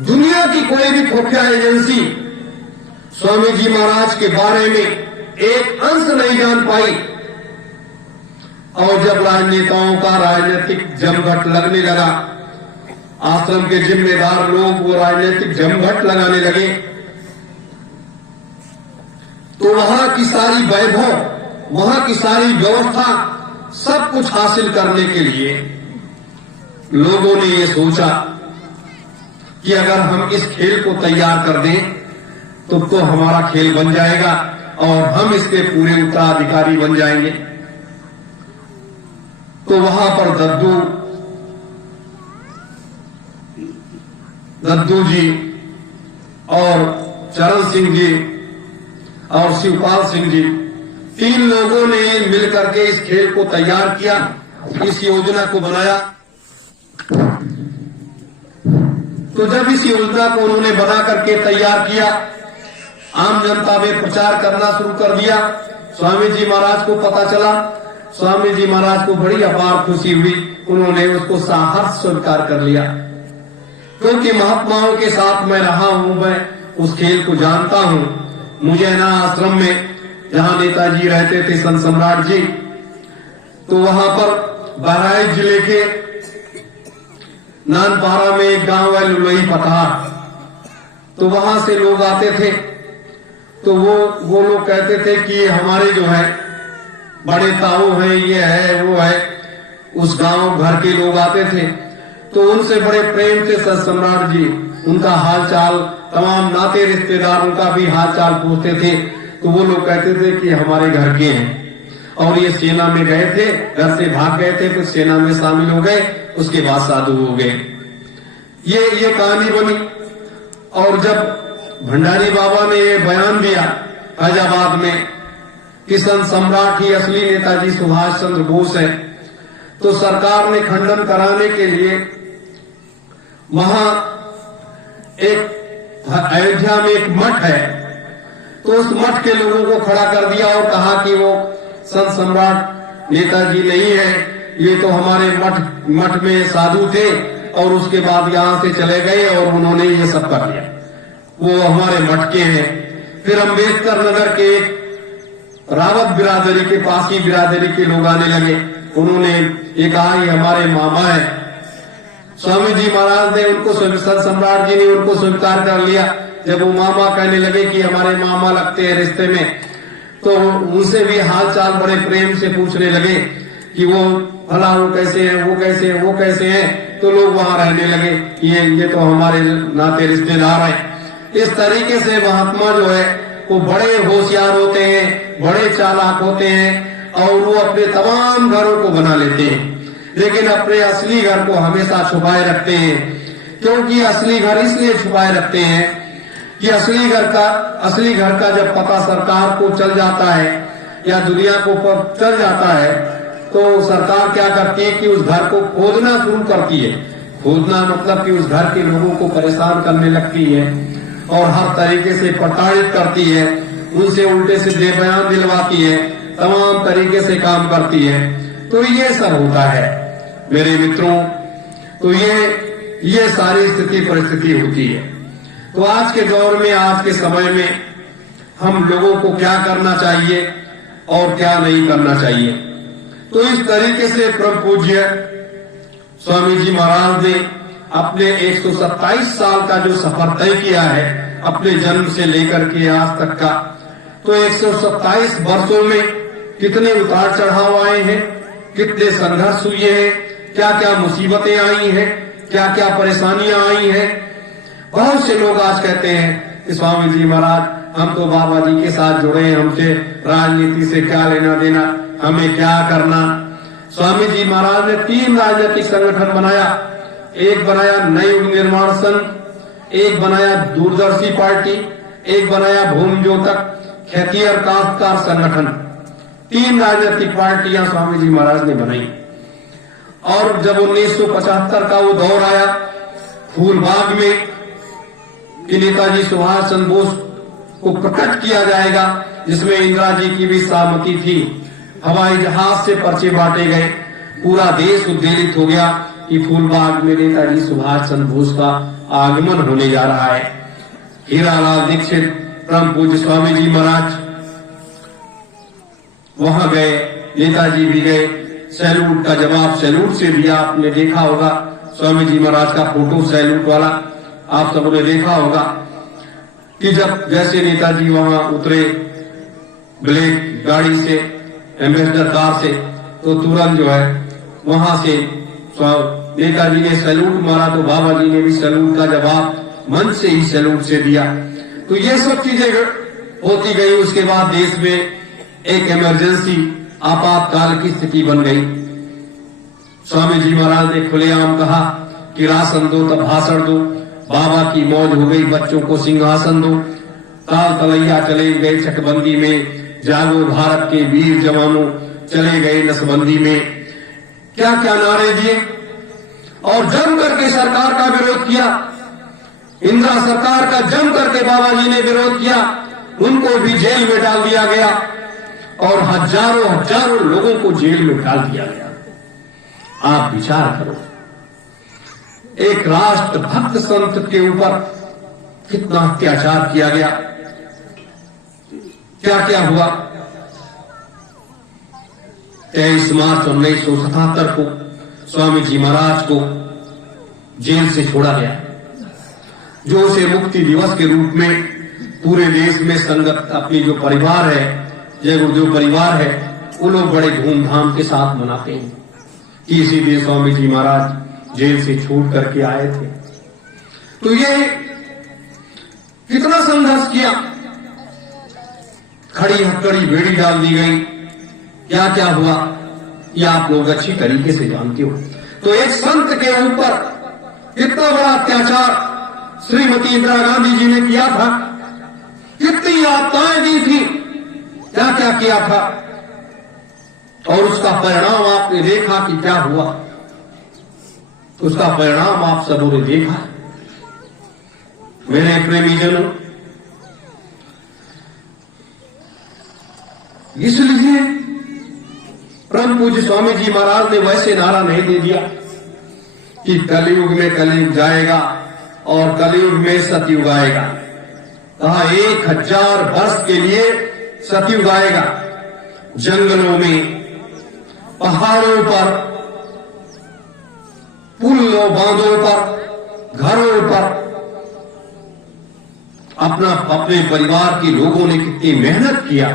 दुनिया की कोई भी खुफिया एजेंसी स्वामी जी महाराज के बारे में एक अंश नहीं जान पाई। और जब राजनेताओं का राजनीतिक जमघट लगने लगा, आश्रम के जिम्मेदार लोग वो राजनीतिक जमघट लगाने लगे, तो वहां की सारी वैभव, वहां की सारी व्यवस्था, सब कुछ हासिल करने के लिए लोगों ने ये सोचा कि अगर हम इस खेल को तैयार कर दें तो हमारा खेल बन जाएगा और हम इसके पूरे उत्तराधिकारी बन जाएंगे। तो वहां पर दद्दू जी और चरण सिंह जी और शिवपाल सिंह जी, 3 लोगों ने मिलकर के इस खेल को तैयार किया, इस योजना को बनाया। तो जब इस योजना को उन्होंने बना करके तैयार किया, आम जनता में प्रचार करना शुरू कर दिया, स्वामी जी महाराज को पता चला, स्वामी जी महाराज को बड़ी अपार खुशी हुई, उन्होंने उसको साहस स्वीकार कर लिया। क्योंकि महात्माओं के साथ मैं रहा हूं, मैं उस खेल को जानता हूं। मुझे ना आश्रम में जहां नेताजी रहते थे, संत सम्राट जी, तो वहां पर बहराइच जिले के नानपारा में एक गांव है लुलई पठार, तो वहां से लोग आते थे। तो वो लोग कहते थे कि ये हमारे जो है बड़े ताऊ हैं, ये है वो है, उस गांव भर के लोग आते थे। तो उनसे बड़े प्रेम से संत सम्राट जी उनका हालचाल, तमाम नाते रिश्तेदार उनका भी हालचाल पूछते थे। तो वो लोग कहते थे कि हमारे घर के हैं, और ये सेना में गए थे, घर से भाग गए थे, फिर सेना में शामिल हो गए, उसके बाद साधु हो गए। ये कहानी बनी। और जब भंडारी बाबा ने ये बयान दिया फैजाबाद में कि संत सम्राट ही असली नेताजी सुभाष चंद्र बोस है, तो सरकार ने खंडन कराने के लिए वहां एक अयोध्या में एक मठ है, तो उस मठ के लोगों को खड़ा कर दिया और कहा कि वो संत सम्राट नेताजी नहीं है, ये तो हमारे मठ में साधु थे और उसके बाद यहां से चले गए और उन्होंने ये सब कर लिया, वो हमारे मठ के हैं। फिर अम्बेडकर नगर के एक रावत बिरादरी के, पासी बिरादरी के लोग आने लगे, उन्होंने ये कहा ये हमारे मामा है। स्वामी जी महाराज ने उनको, संत सम्राट जी ने उनको स्वीकार कर लिया। जब वो मामा कहने लगे कि हमारे मामा लगते हैं रिश्ते में, तो उनसे भी हाल चाल बड़े प्रेम से पूछने लगे कि वो भला वो कैसे हैं, वो कैसे हैं, वो कैसे हैं। तो लोग वहां रहने लगे, ये तो हमारे नाते रिश्तेदार हैं। इस तरीके से महात्मा जो है वो बड़े होशियार होते हैं, बड़े चालाक होते हैं, और वो अपने तमाम घरों को बना लेते हैं, लेकिन अपने असली घर को हमेशा छुपाए रखते हैं। क्योंकि असली घर इसलिए छुपाए रखते हैं कि असली घर का जब पता सरकार को चल जाता है या दुनिया को चल जाता है, तो सरकार क्या करती है कि उस घर को खोदना शुरू करती है। खोदना मतलब कि उस घर के लोगों को परेशान करने लगती है और हर तरीके से प्रताड़ित करती है, उनसे उल्टे सीधे बयान दिलवाती है, तमाम तरीके से काम करती है। तो ये सब होता है मेरे मित्रों। तो ये सारी स्थिति परिस्थिति होती है। तो आज के दौर में, आज के समय में हम लोगों को क्या करना चाहिए और क्या नहीं करना चाहिए। तो इस तरीके से परम पूज्य स्वामी जी महाराज ने अपने 127 साल का जो सफर तय किया है, अपने जन्म से लेकर के आज तक का, तो 127 वर्षों में कितने उतार चढ़ाव आए हैं, कितने संघर्ष हुए हैं, क्या क्या मुसीबतें आई हैं, क्या क्या परेशानियां आई हैं। बहुत से लोग आज कहते हैं कि स्वामी जी महाराज हम तो बाबा जी के साथ जुड़े हैं, हमसे राजनीति से क्या लेना देना, हमें क्या करना। स्वामी जी महाराज ने 3 राजनीतिक संगठन बनाया। एक बनाया नव निर्माण संघ, एक बनाया दूरदर्शी पार्टी, एक बनाया भूमि जोतक खेतिहर काश्तकार संगठन। 3 राजनीतिक पार्टियां स्वामी जी महाराज ने बनाई। और जब 1975 का वो दौर आया फूलबाग में कि नेताजी सुभाष चंद्र बोस को प्रकट किया जाएगा, जिसमें इंदिरा जी की भी सहमति थी, हवाई जहाज से पर्चे बांटे गए, पूरा देश उद्वेलित हो गया कि फूलबाग में नेताजी सुभाष चंद्र बोस का आगमन होने जा रहा है। हीरालाल दीक्षित परम पूज्य स्वामी जी महाराज वहां गए, नेताजी भी गए। सैल्यूट का जवाब सैल्यूट से दिया। आपने देखा होगा स्वामी जी महाराज का फोटो सैल्यूट वाला, आप सबों ने देखा होगा कि जब जैसे नेताजी वहां उतरे ब्लैक गाड़ी से, एम्बेसडर कार से, तो तुरंत जो है वहां से नेताजी ने सैल्यूट मारा, तो बाबा जी ने भी सैल्यूट का जवाब मंच से ही सैल्यूट से दिया। तो ये सब चीजें होती गई। उसके बाद देश में एक इमरजेंसी आपातकाल की स्थिति बन गई। स्वामी जी महाराज ने खुलेआम कहा कि राशन दो तब भाषण दो। बाबा की मौज हो गई, बच्चों को सिंहासन दो। ताल तलैया चले गए चकबंदी में, जागो भारत के वीर जवानों चले गए नसबंदी में। क्या क्या नारे दिए और जम करके सरकार का विरोध किया। इंदिरा सरकार का जम करके बाबा जी ने विरोध किया। उनको भी जेल में डाल दिया गया और हजारों हजारों लोगों को जेल में डाल दिया गया। आप विचार करो, एक राष्ट्र भक्त संत के ऊपर कितना अत्याचार किया गया, क्या क्या हुआ। 23 मार्च 1977 को स्वामी जी महाराज को जेल से छोड़ा गया, जो उसे मुक्ति दिवस के रूप में पूरे देश में संगत अपनी जो परिवार है, जय गुरुदेव परिवार है, वो लोग बड़े धूमधाम के साथ मनाते हैं कि इसीलिए स्वामी जी महाराज जेल से छूट करके आए थे। तो ये कितना संघर्ष किया, खड़ी हथकड़ी बेड़ी डाल दी गई, क्या क्या हुआ ये आप लोग अच्छी तरीके से जानते हो। तो एक संत के ऊपर कितना बड़ा अत्याचार श्रीमती इंदिरा गांधी जी ने किया था, कितनी आपदाएं दी थी, क्या क्या किया था, और उसका परिणाम आपने देखा कि क्या हुआ। उसका परिणाम आप सबों ने देखा। मेरे प्रेमीजनों, इसलिए परम पूज्य स्वामी जी महाराज ने वैसे नारा नहीं दे दिया कि कलयुग में कलयुग जाएगा और कलयुग में सतयुग आएगा। कहा 1000 वर्ष के लिए सतयुग आएगा। जंगलों में, पहाड़ों पर, पुलों बांधों पर, घरों पर अपने परिवार के लोगों ने कितनी मेहनत किया।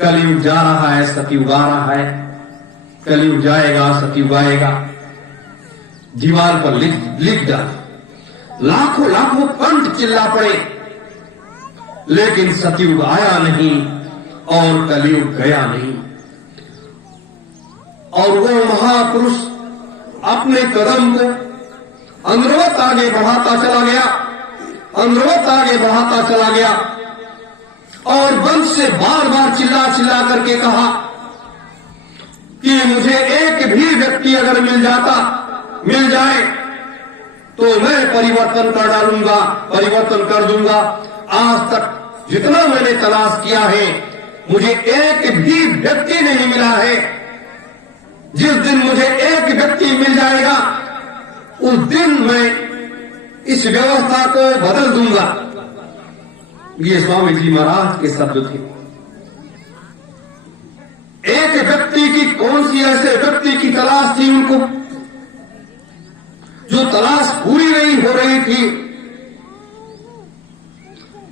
कलयुग जा रहा है, सतयुग आ रहा है, कलयुग जाएगा, सतयुग आएगा। दीवार पर लिख डाला, लाखों लाखों कंठ चिल्ला पड़े, लेकिन सतयुग आया नहीं और कलयुग गया नहीं। और वो महापुरुष अपने कदम को अंदरवत आगे बढ़ाता चला गया, अंदरवत आगे बढ़ाता चला गया और वंश से बार बार चिल्ला चिल्ला करके कहा कि मुझे एक भी व्यक्ति अगर मिल जाए तो मैं परिवर्तन कर डालूंगा, परिवर्तन कर दूंगा। आज तक जितना मैंने तलाश किया है, मुझे एक भी व्यक्ति नहीं मिला है। जिस दिन मुझे एक व्यक्ति मिल जाएगा, उस दिन मैं इस व्यवस्था को बदल दूंगा। ये स्वामी जी महाराज के शब्द थे। एक व्यक्ति की, कौन सी ऐसे व्यक्ति की तलाश थी उनको, जो तलाश पूरी नहीं हो रही थी,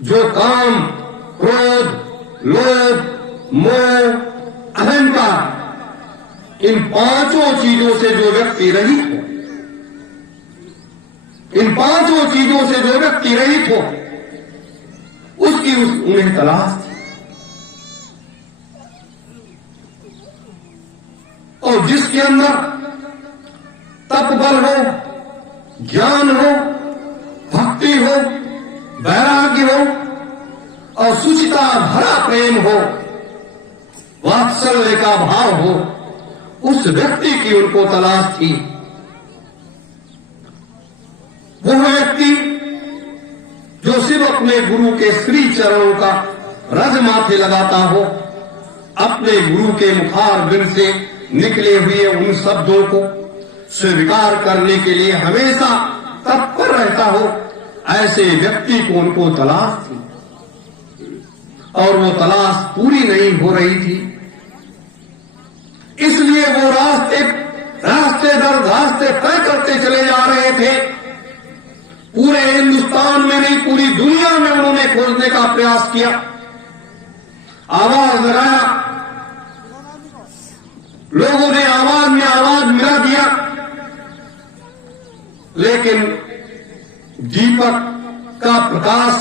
जो काम, क्रोध, लोभ, मोह, अहंकार, इन 5 चीजों से जो व्यक्ति रहित हो, इन 5 चीजों से जो व्यक्ति रहित हो, उसकी उन्हें तलाश थी। और जिसके अंदर तप बल हो, ज्ञान हो, भक्ति हो, वैराग्य हो और सुचिता भरा प्रेम हो, वात्सल्य का भाव हो, उस व्यक्ति की उनको तलाश थी। वो व्यक्ति जो सिर्फ अपने गुरु के श्री चरणों का रज माथे लगाता हो, अपने गुरु के मुखार बिन से निकले हुए उन शब्दों को स्वीकार करने के लिए हमेशा तत्पर रहता हो, ऐसे व्यक्ति को उनको तलाश थी और वो तलाश पूरी नहीं हो रही थी। इसलिए वो रास्ते दर रास्ते तय करते चले जा रहे थे। पूरे हिंदुस्तान में नहीं, पूरी दुनिया में उन्होंने खोजने का प्रयास किया, आवाज लगाया, लोगों ने आवाज में आवाज मिला दिया, लेकिन दीपक का प्रकाश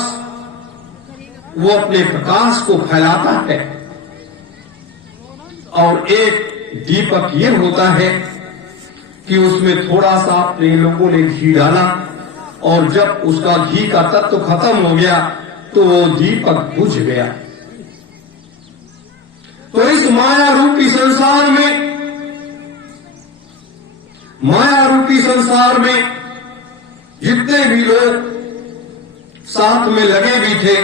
वो अपने प्रकाश को फैलाता है, और एक दीपक ये होता है कि उसमें थोड़ा सा अपने लोगों ने घी डाला, और जब उसका घी का तत्व खत्म हो गया तो वो दीपक बुझ गया। तो इस माया रूपी संसार में जितने भी लोग साथ में लगे भी थे,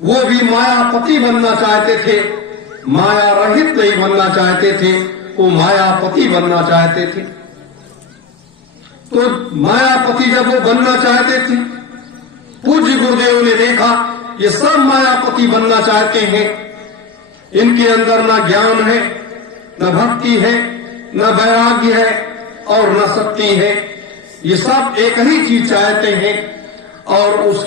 वो भी मायापति बनना चाहते थे, माया रहित नहीं बनना चाहते थे, वो मायापति बनना चाहते थे। तो मायापति जब वो बनना चाहते थे, पूज्य गुरुदेव ने देखा ये सब मायापति बनना चाहते हैं, इनके अंदर न ज्ञान है, न भक्ति है, न वैराग्य है और न शक्ति है। ये सब एक ही चीज चाहते हैं, और उस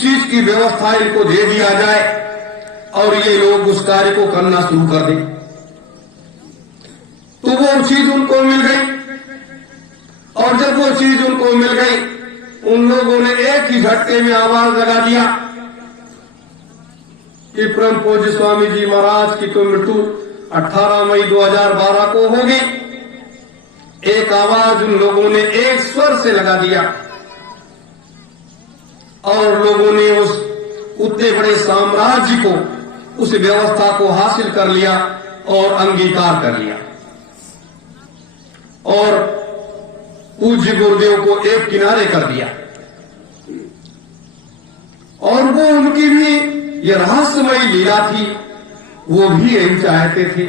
चीज की व्यवस्था इनको दे दिया जाए और ये लोग उस कार्य को करना शुरू कर दें। तो वो चीज उनको मिल गई, और जब वो चीज उनको मिल गई, उन लोगों ने एक ही झटके में आवाज लगा दिया कि परम पूज्य स्वामी जी महाराज की तो मृत्यु 18 मई 2012 को होगी। एक आवाज उन लोगों ने एक स्वर से लगा दिया, और लोगों ने उस उतने बड़े साम्राज्य को, उस व्यवस्था को हासिल कर लिया और अंगीकार कर लिया, और पूज्य गुरुदेव को एक किनारे कर दिया। और वो उनकी भी ये रहस्यमयी लीला थी, वो भी यही चाहते थे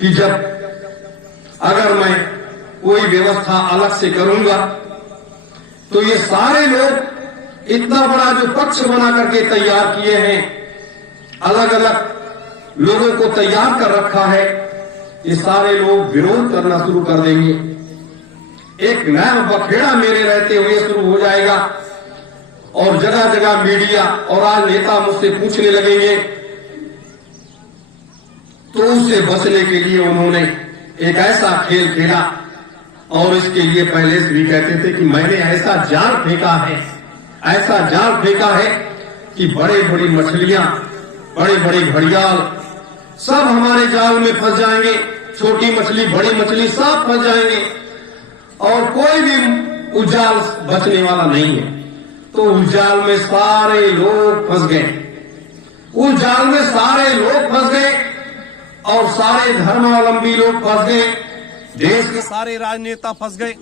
कि जब अगर मैं कोई व्यवस्था अलग से करूंगा तो ये सारे लोग इतना बड़ा जो पक्ष बना करके तैयार किए हैं, अलग अलग लोगों को तैयार कर रखा है, ये सारे लोग विरोध करना शुरू कर देंगे। एक नया बखेड़ा मेरे रहते हुए शुरू हो जाएगा, और जगह जगह मीडिया और आज नेता मुझसे पूछने लगेंगे। तो उससे बचने के लिए उन्होंने एक ऐसा खेल खेला, और इसके लिए पहले से भी कहते थे कि मैंने ऐसा जाल फेंका है कि बड़े बड़ी मछलियां, बड़े बड़े घड़ियाल सब हमारे जाल में फंस जाएंगे, छोटी मछली बड़ी मछली सब फंस जाएंगे, और कोई भी उस जाल बचने वाला नहीं है। तो उस जाल में सारे लोग फंस गए, और सारे धर्मावलंबी लोग फंस गए, देश के सारे राजनेता फंस गए।